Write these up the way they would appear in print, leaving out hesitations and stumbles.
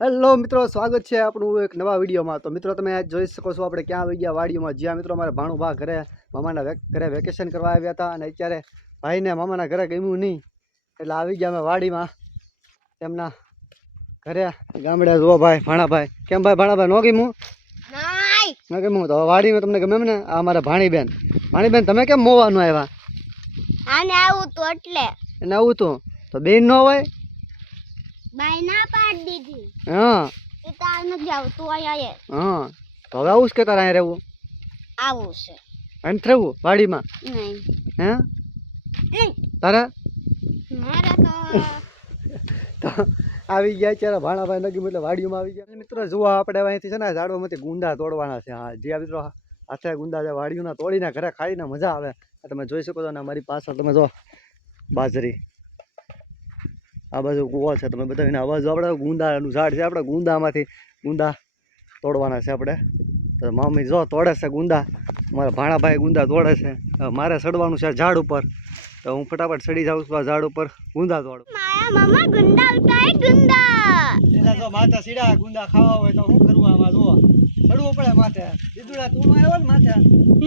Hello મિત્રો, સ્વાગત છે આપણું એક નવા વિડીયોમાં। તો મિત્રો તમે જોઈ શકો છો આપણે ક્યાં આવી ગયા વાડીમાં, જ્યાં મિત્રો અમારે ભાણુભા ઘરે મામાના ઘરે વેકેશન કરવા આવ્યા હતા અને અત્યારે ભાઈને મામાના ઘરે ગમ્યું નહીં એટલે આવી ગયા અમે વાડીમાં તેમના ઘરે ગામડે। જો ભાઈ ભાણાભાઈ, કેમ ભાઈ ભાણાભાઈ નો ગમ્યું? ન ગમ્યું તો વાડીમાં તમને ગમે ને? આ અમારા ભાણીબેન તમે કેમ મોવાનું આવ્યા? આને આવું તો એટલે એને આવું તો બેન ન હોય? બાઈ ના પાડી દીધી। હા એ તાર ન જાવ તું આયા હા તો હવે આવું કે તારે અહીંયા રહેવું? આવું છે અહીં રહેવું વાડીમાં? નહીં હે તારે મારા તો આવી ગયા અત્યારે ભાણાભાઈ નગી એટલે વાડીઓમાં આવી ગયા। મિત્રો જુઓ આપણે અહીંથી છે ને ઝાડવામાંથી ગુંદા તોડવાના છે। હા જે મિત્રો હાથે ગુંદા છે વાડીઓના તોડીને ઘરે ખાઈને મજા આવે। તમે જોઈ શકો છો ને અમારી પાછળ તમે જો બાજરી, આ બાજુ કૂવો છે, તમે બતાવીને આ બાજુ આપણે ગુંદાનું ઝાડ છે। આપણે ગુંદામાંથી ગુંદા તોડવાના છે આપણે। તો મમ્મી જો તોડે છે ગુંદા, મારા ભાણાભાઈ ગુંદા તોડે છે। મારે ચડવાનું છે ઝાડ ઉપર, તો હું ફટાફટ ચડી જાઉં છું આ ઝાડ ઉપર ગુંદા તોડું। મારા મામા ગુંદા ઉતાય ગુંદા જો માથે સીડા ગુંદા ખાવા હોય તો શું કરવું? આમાં જુઓ ચડવું પડે માથે। દીદુડા તું આવ્યો ને માથે?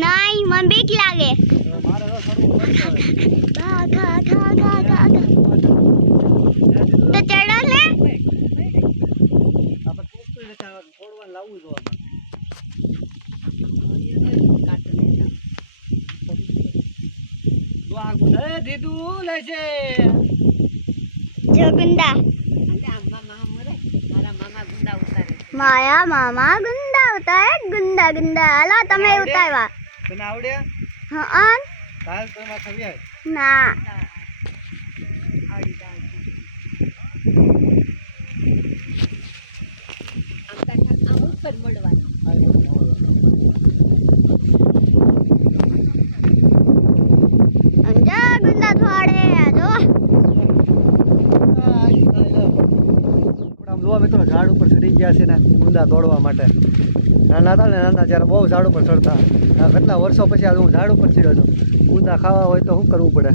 નહીં મને બીક લાગે। મારે તો ચડવું પડશે। ગા ગા ગા ગા ગા તો ચડો લે આપણે તૂટતું જતા થોડવાનું લાવવું જોવા। દીદુ લે છે જો ગુંદા મારા મામા ગુંદા ઉતારે ગુંદા ગુંદા। હાલો તમે ઉતારવા? તને આવડે? હા કાલ તો માં ખવ્યા ના ગુંદા થોડે જો મિત્રો ઝાડ ઉપર ચડી ગયા છે ને ગુંદા તોડવા માટે। નાના હતા ને નાના ત્યારે બહુ ઝાડ ઉપર ચડતા। કેટલા વર્ષો પછી આજે હું ઝાડ ઉપર ચડ્યો છું। ગુંદા ખાવા હોય તો શું કરવું પડે?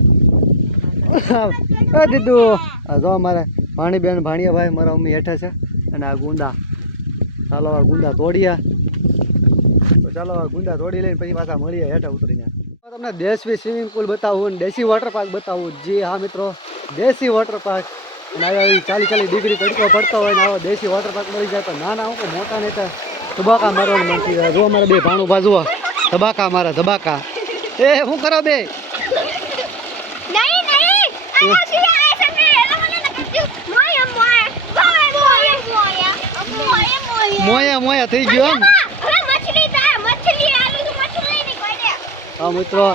દીધું આ જો અમારે ભાણીબેન ભાણિયાભાઈ મારા મમ્મી હેઠે છે અને આ ગુંદા, ચાલો આ ગુંદા તોડ્યા। તો ચાલો આ ગુંદા તોડી લઈને પછી પાછા મળીએ હેઠે ઉતરીને। તમને દેશી સ્વિમિંગ પુલ બતાવું ને દેશી વોટર પાર્ક બતાવું। જી હા મિત્રો, દેશી વોટર પાર્ક। અને આવી 40 ડિગ્રી તડકો પડતો હોય ને આવો દેશી વોટર પાર્ક મળી જાય તો નાના હું મોટા નહીં તો ધબાકા મારવાનું મન થઈ જાય। જો અમારે બે ભાણુભા જુઓ ધબાકા મારે ધબાકા। એ શું કરો બે? મોયા મોયા થઈ ગયો એમ? હા મિત્રો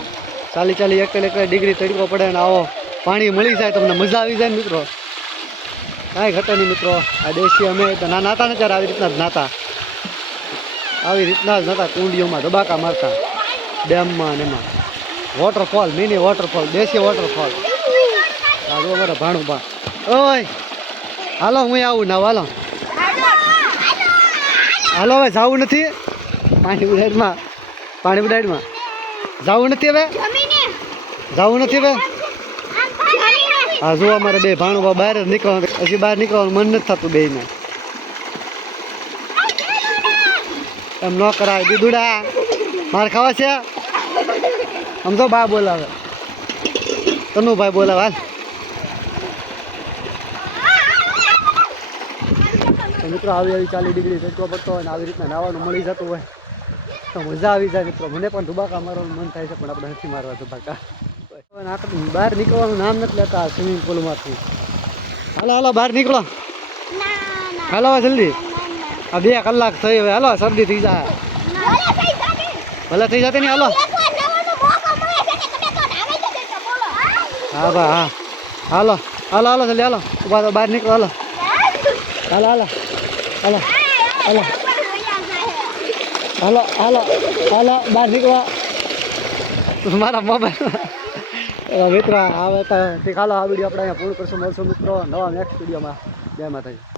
40 ડિગ્રી તડકો પડે ને આવો પાણી મળી જાય તમને મજા આવી જાય ને મિત્રો, કાંઈ ઘટે નહીં મિત્રો। આ દેશી અમે તો નાતા ને ત્યારે આવી રીતના જ નાતા, આવી રીતના જ નતા કુંડીઓમાં ધબાકા મારતા ડેમમાં ને એમાં। વોટરફોલ, મિની વોટરફોલ, દેશી વોટરફોલ। આ જો અમારા ભાણુભા, ઓય હાલો હું આવું ના હાલો હાલો હવે જવું નથી પાણી ઉડાડમાં જવું નથી હવે હા જો અમારે બે ભાણુભા બહાર જ નીકળવાનું, પછી બહાર નીકળવાનું મન નથી થતું બેયને। એમ ન કરાય દીદુડા, મારે ખાવા છે આમ તો બા બોલાવે, તનુભાઈ બોલાવે હાલ। તો મિત્રો આવી 40 ડિગ્રી તડકો પડતો હોય ને આવી રીતના નાવાનું મળી જતું હોય તો મજા આવી જાય મિત્રો। મને પણ ધુબાકા મારવાનું મન થાય છે પણ આપણે નથી મારવા ધુબાકા। બહાર નીકળવાનું નામ નથી લેતા સ્વિમિંગ પુલમાંથી। હાલો હાલો બહાર નીકળો, હાલો જલ્દી, આ 2 કલાક થઈ હવે, હાલો શરદી થઈ જાય ભલે થઈ જતી નહીં, હાલો હા બા હા હાલો હાલો હાલો જલ્દી હાલો ઉભા તો બહાર નીકળો, હાલો હાલો હાલો હાલો હાલો હાલો હાલો હાલો બહાર નીકળો મારા મોબાઈલ મિત્રો આવે તો હાલો આ વિડીયો આપણે અહીંયા પૂરું કરશું। મળશું મિત્રો નવા નેક્સ્ટ વિડીયોમાં। જય માતાજી।